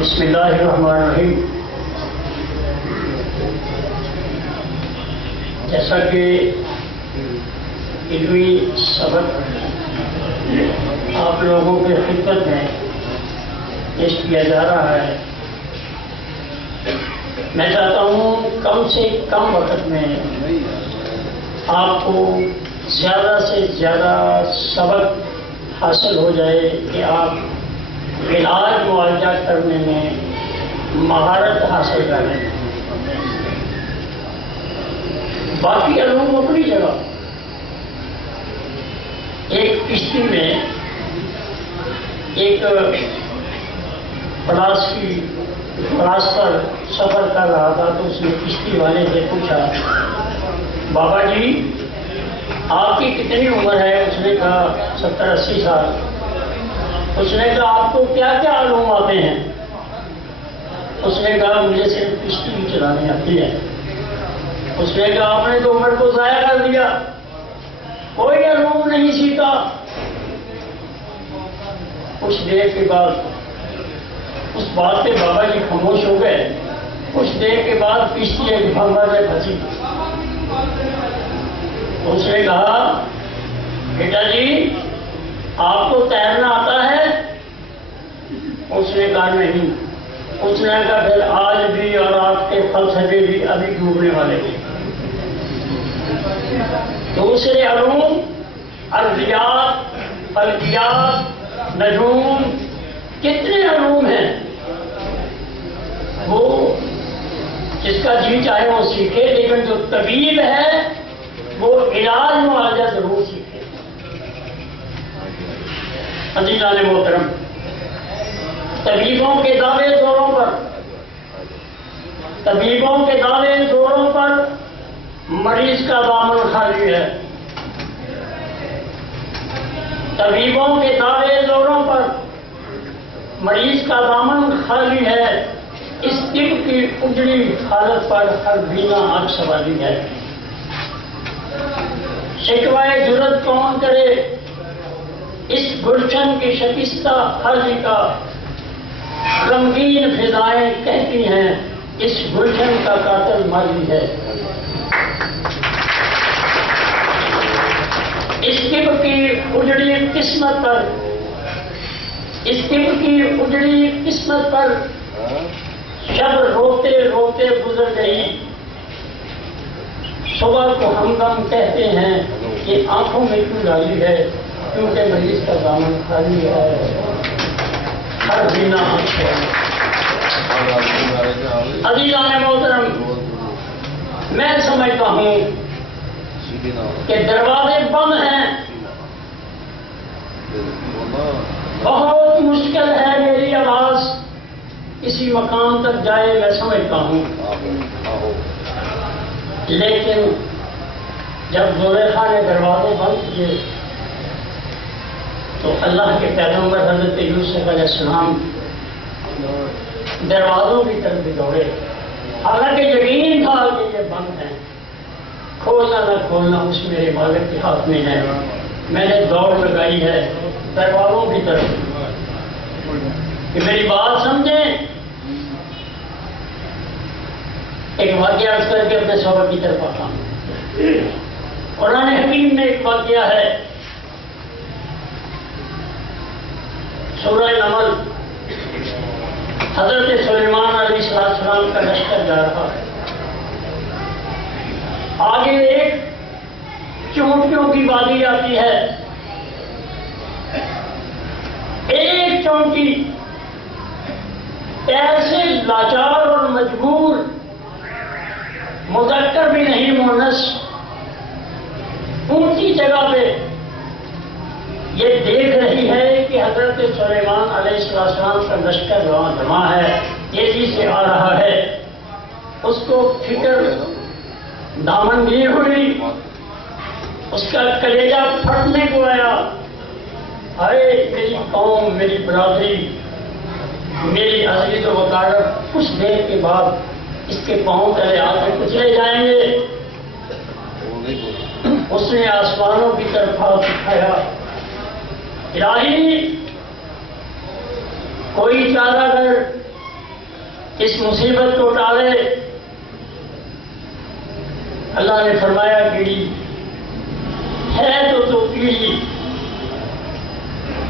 بسم اللہ الرحمن الرحیم۔ جیسا کہ علمی سبق آپ لوگوں کے خدمت میں پیش کیا جا رہا ہے، میں چاہتا ہوں کم سے کم وقت میں آپ کو زیادہ سے زیادہ سبق حاصل ہو جائے کہ آپ علاج معالجہ کرنے میں مہارت حاصل کریں۔ باقی علوم اپنی جگہ، ایک کشتی میں ایک پلاس پر سفر کر رہا تھا تو اس نے کشتی والے سے پوچھا، بابا جی آپ کی کتنی عمر ہے؟ اس نے کہا 70-80 سال۔ اس نے کہا آپ کو کیا کیا علوم آتے ہیں؟ اس نے کہا مجھے صرف کشتی چلانے آتی ہے۔ اس نے کہا آپ نے تو عمر کو ضائع کر دیا، کوئی علوم نہیں سیکھا۔ کچھ دیر کے بعد اس بات پہ بابا جی خاموش ہو گئے۔ کچھ دیر کے بعد کشتی ایک بھنور میں پھنسی۔ اس نے کہا بیٹا جی آپ کو تیرنا آتا ہے؟ اس نے کہا نہیں۔ اس نے کہا پھر آج بھی اور آپ کے فلسفے بھی ابھی ڈوبنے والے ہیں۔ دوسرے علوم، ارضیات، فلکیات، نجوم، کتنے علوم ہیں، وہ جس کا جی چاہے وہ سیکھے، لیکن جو طبیب ہے وہ علاج معالجہ ضرور سیکھے۔ عزیزان محترم، طبیبوں کے دعوے زوروں پر مریض کا دامن خالی ہے۔ طبیبوں کے دعوے زوروں پر مریض کا دامن خالی ہے، اس طب کی اجڑی حالت پر ہر بینا آگ سواری ہے۔ شکوائے جرت کون کرے اس گلشن کی شکستہ خرج کا، غمگین فضائیں کہتی ہیں اس گلشن کا قاتل مالی ہے۔ اس طب کی اجڑی قسمت پر شب روتے روتے گزر گئی، صبح کو ہمدم کہتے ہیں کہ آنکھوں میں کیوں ڈالی ہے، کیونکہ مریض کا دامن خالی ہے، ہر بینا آنکھ ہے۔ عزیزان محترم، میں سمجھتا ہوں کہ دروازے بند ہیں، بہت مشکل ہے میری آواز کسی مقام تک جائے، میں سمجھتا ہوں، لیکن جب زلیخا نے دروازے بند کیے تو اللہ کے پیغمبر حضرت یوسف علیہ السلام دروازوں کی طرف دوڑے، حالانکہ یقین تھا کہ یہ بند ہیں، کھولنا نہ کھولنا اس میرے مالک کے ہاتھ میں ہے۔ میں نے دوڑ لگائی ہے دروازوں کی طرف کہ میری بات سمجھیں۔ ایک واقعہ عرض کر کے اپنے سبق کی طرف آتا ہوں۔ قرآن حکیم میں ایک واقعہ ہے، سورہ نمل، حضرت سلیمان علیہ السلام کا لشکر جا رہا ہے، آگے ایک چونٹیوں کی وادی آتی ہے، ایک چونٹی ایسے لاچار اور مجبور، مذکر بھی نہیں مؤنث، اونچی جگہ پہ یہ دیکھ رہی ہے کہ حضرت سلیمان علیہ السلام کا لشکر وہاں جمع ہے، تیزی سے آ رہا ہے۔ اس کو فکر دامنگیر ہوئی، اس کا کلیجہ پھٹنے کو آیا، ارے میری قوم، میری برادری، میری عزیز و وقارت کچھ دیر کے بعد اس کے پاؤں تلے آ کے کچلے جائیں گے۔ اس نے آسمانوں کی طرف ہاتھ اٹھایا، الہی کوئی چارہ گر اس مصیبت کو ٹالے. اللہ نے فرمایا کیڑی ہے تو کیڑی،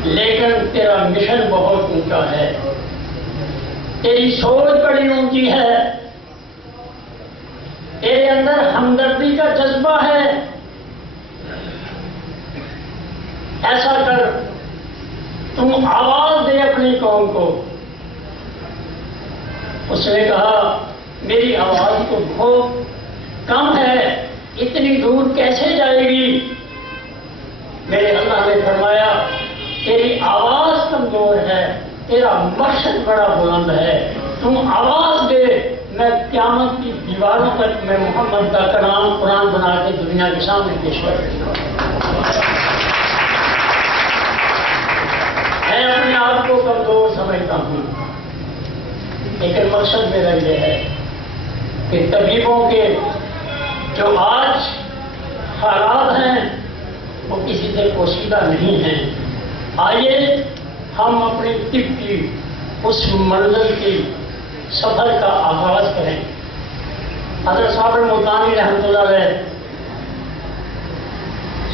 لیکن تیرا مشن بہت اونچا ہے، تیری سوچ بڑی اونچی ہے، تیرے اندر ہمدردی کا جذبہ ہے. ایسا کر، تم آواز دے اپنی قوم کو. اس نے کہا میری آواز تو بہت کم ہے، اتنی دور کیسے جائے گی؟ میرے اللہ نے فرمایا تیری آواز کمزور ہے، تیرا مقصد بڑا بلند ہے، تم آواز دے، میں قیامت کی دیواروں پر میں محمد کا کلام قرآن بنا کے دنیا کے سامنے پیش کر دوں گا. میں اپنے آپ کو کمزور سمجھتا ہوں، لیکن مقصد میرا یہ ہے کہ طبیبوں کے جو آج حالات ہیں وہ کسی سے پوشیدہ نہیں ہیں. آئیے ہم اپنی طب کی اس منزل کی سفر کا آغاز کریں. حضرت صاحب ملتانی رحمۃ اللہ علیہ،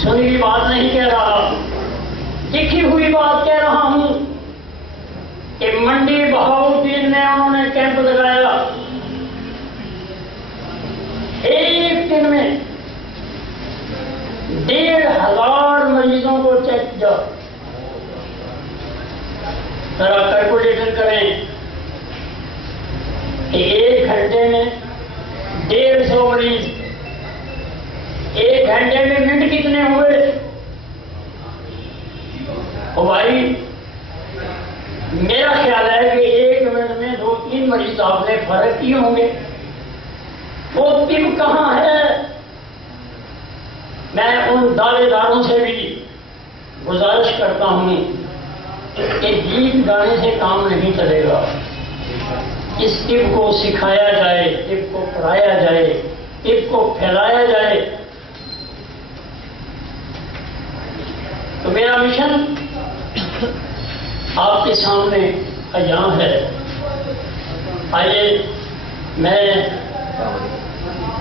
سنی ہوئی بات نہیں کہہ رہا، لکھی ہوئی بات کہہ رہا ہوں کہ منڈی بہاؤالدین میں انہوں نے کیمپ لگایا. ایک دن میں 1,500 مریضوں کو چیک کیا. ذرا کیلکولیشن کریں کہ 1 گھنٹے میں 150 مریض، 1 گھنٹے میں منٹ کتنے ہوئے؟ او بھائی میرا خیال ہے کہ 1 منٹ میں 2-3 مریض آپ نے فرق کیے ہوں گے. وہ طب کہاں ہے؟ میں ان دعوے داروں سے بھی گزارش کرتا ہوں کہ گیت گانے سے کام نہیں چلے گا. اس طب کو سکھایا جائے، طب کو پڑھایا جائے، طب کو پھیلایا جائے. تو میرا مشن آپ کے سامنے عیاں ہے. آئیے میں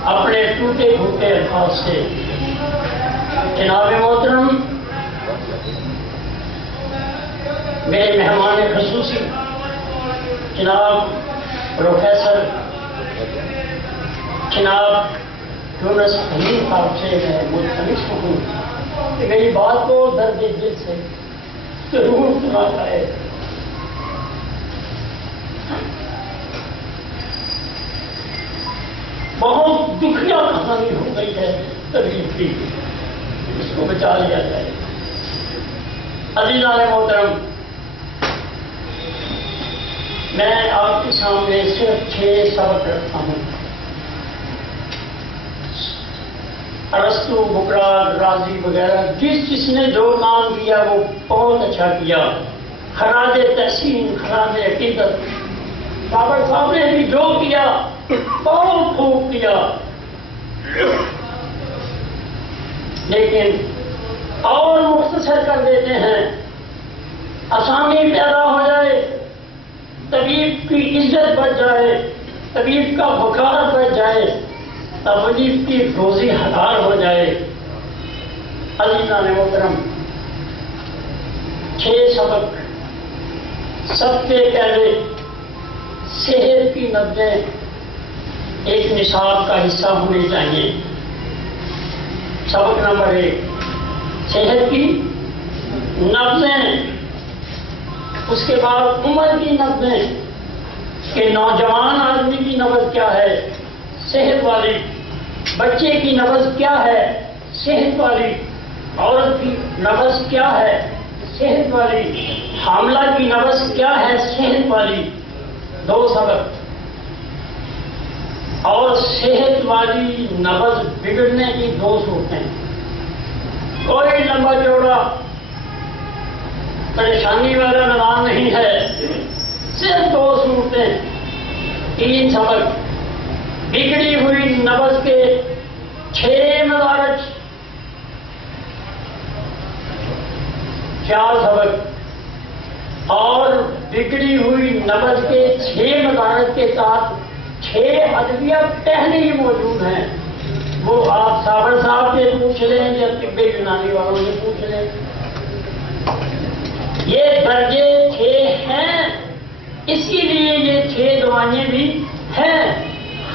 اپنے ٹوٹے پھوٹے الفاظ سے جناب محترم میرے مہمان خصوصی جناب پروفیسر جناب یونس حمید صاحب سے میں ملتمس ہوں کہ میری بات کو درد دل سے ضرور سنا جائے. بہت دکھیا کہانی ہو گئی ہے طبیب کی، اس کو بچا لیا جائے. عزیزان محترم، میں آپ کے سامنے صرف 6 سبق رکھتا ہوں. ارسطو، بکرات، رازی وغیرہ جس نے جو کام کیا وہ بہت اچھا کیا. خراج تحسین، خراج عقیدت بابر صاحب نے بھی جو کیا بہت خوب کیا. لیکن اور مختصر کر دیتے ہیں، آسانی پیدا ہو جائے، طبیب کی عزت بچ جائے، طبیب کا وقار بچ جائے، طبیب کی روزی حلال ہو جائے. عزیزان محترم، 6 سبق. سب سے پہلے صحت کی نبضیں ایک نصاب کا حصہ ہونی چاہیے. سبق نمبر 1 صحت کی نبضیں. اس کے بعد عمر کی نبضیں کہ نوجوان آدمی کی نبض کیا ہے، صحت والی. بچے کی نبض کیا ہے، صحت والی. عورت کی نبض کیا ہے، صحت والی. حاملہ کی نبض کیا ہے، صحت والی. 2 سبق. اور صحت والی نبض بگڑنے کی 2 صورتیں. کوئی لمبا چوڑا پریشانی والا نظام نہیں ہے، صرف 2 صورتیں. 3 سبق. بگڑی ہوئی نبض کے 6 مدارج. 4 سبق. اور بگڑی ہوئی نبض کے 6 مدارت کے ساتھ 6 ادویہ پہلے ہی موجود ہیں. وہ آپ صابر صاحب سے پوچھ لیں یا طب یونانی والوں سے پوچھ لیں. یہ درجے 6 ہیں، اسی لیے یہ 6 دوائیں بھی ہیں.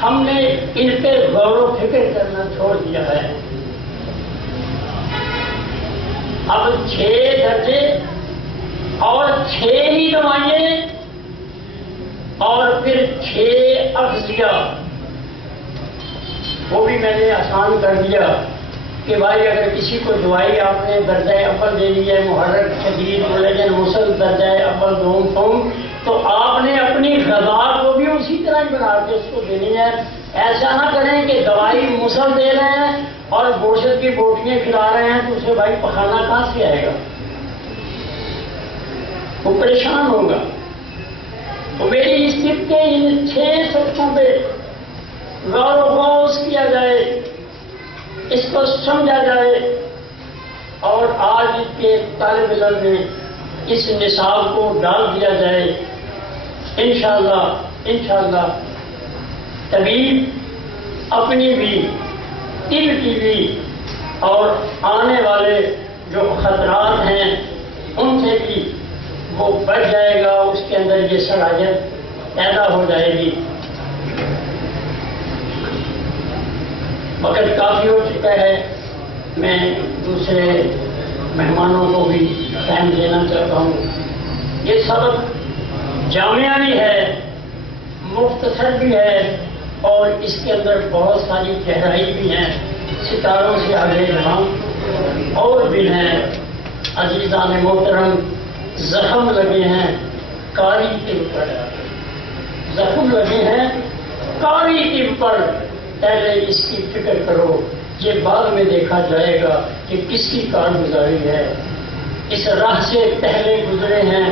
ہم نے ان پہ غور و فکر کرنا چھوڑ دیا ہے. اب 6 درجے اور 6 ہی دوائیں اور پھر 6 اغذیہ. وہ بھی میں نے آسان کر دیا کہ بھائی اگر کسی کو دوائی آپ نے درجہ اول دے دی ہے، محرک شدید ملجن مسل درجہ اول دوم فوم، تو آپ نے اپنی غذا کو بھی اسی طرح ہی بنا کے اس کو دینی ہے. ایسا نہ کریں کہ دوائی مسل دے رہے ہیں اور گوشت کی بوٹیاں کھلا رہے ہیں تو اسے بھائی پخانا کہاں سے آئے گا؟ وہ پریشان ہوگا. تو میری اس طب کے ان 6 سبقوں پہ غور و غوص کیا جائے، اس کو سمجھا جائے، اور آج کے طالب علم میں اس نصاب کو ڈال دیا جائے. انشاءاللہ طبیب اپنی بھی، دل کی بھی، اور آنے والے جو خطرات ہیں ان سے بھی وہ بچ جائے گا. اس کے اندر یہ صلاحیت پیدا ہو جائے گی. وقت کافی ہو چکا ہے. میں دوسرے مہمانوں کو بھی ٹائم دینا چاہتا ہوں. یہ سبق جامعہ بھی ہے، مختصر بھی ہے، اور اس کے اندر بہت ساری گہرائی بھی ہیں. ستاروں سے آگے یہاں اور بھی ہیں. عزیزان محترم، زخم لگے ہیں کاری طب پر، زخم لگے ہیں کاری طب پر. پہلے اس کی فکر کرو. یہ بعد میں دیکھا جائے گا کہ کس کی کارگزاری ہے. اس راہ سے پہلے گزرے ہیں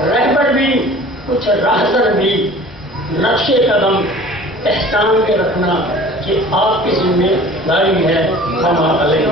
رہبر بھی، کچھ راہزر بھی. نقش قدم پہچان کے رکھنا کہ آپ کی ذمہ داری ہے. ہم علیہ